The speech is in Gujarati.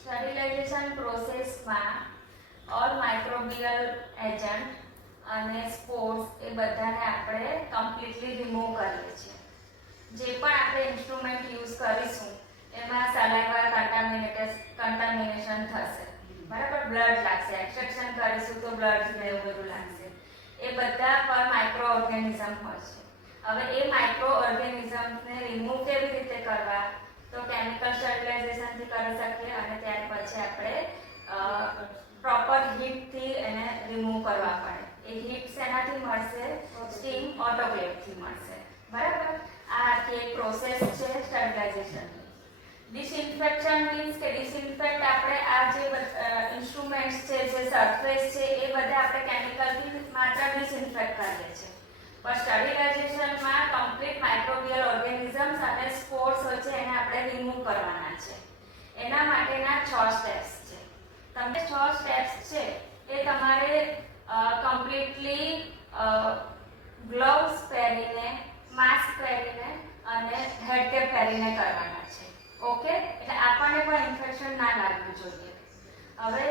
સ્ટરીલાઇઝેશન પ્રોસેસમાં ઓલ માઇક્રોબિયલ એજન્ટ અને સ્પોર્સ એ બધાને આપણે કમ્પ્લીટલી રિમૂવ કરીએ છીએ. જે પણ આપણે ઇન્સ્ટ્રુમેન્ટ યુઝ કરીશું એમાં સલાઇવા કન્ટામિનેશન થશે, બરાબર, બ્લડ લાગશે, એક્સટ્રેક્શન કરીશું તો બ્લડ ને એવું બધું લાગશે. એ બધા પર માઇક્રો ઓર્ગેનિઝમ હોય છે. હવે એ માઇક્રો ઓર્ગેનિઝમને રિમૂવ કેવી રીતે કરવા? તો કેમિકલ સ્ટરીલાઇઝેશનથી કરી શકીએ અને ત્યાર પછી આપણે પ્રોપર હીટથી એને રિમૂવ કરવા પડે. એ હીટ શેનાથી મળશે? સ્ટીમ ઓટોક્લેવથી મળશે, બરાબર. આ આખી એક પ્રોસેસ છે સ્ટરીલાઇઝેશનની. ડિસઇન્ફેક્શન મીન્સ કે ડિસઇન્ફેક્ટ આપણે આ જે ઇન્સ્ટ્રુમેન્ટ્સ છે, જે સરફેસ છે, એ બધા આપણે કેમિકલથી માત્ર ડિસઇન્ફેક્ટ કરીએ છીએ. પણ સ્ટરીલાઇઝેશનમાં કમ્પ્લીટ માઇક્રોબિયલ ઓર્ગેનિઝમ્સ અને સ્પોર્સ હોય છે એને આપણે રિમૂવ કરવાના છે. એના માટેના 6 સ્ટેપ્સ છે. તમને 6 સ્ટેપ્સ છે એ તમારે કમ્પ્લીટલી ગ્લોવ્સ પહેરીને, માસ્ક પહેરીને અને હેડકેપ પહેરીને કરવાના છે. ઓકે, એટલે આપણને પણ ઇન્ફેક્શન ના લાગવું જોઈએ. હવે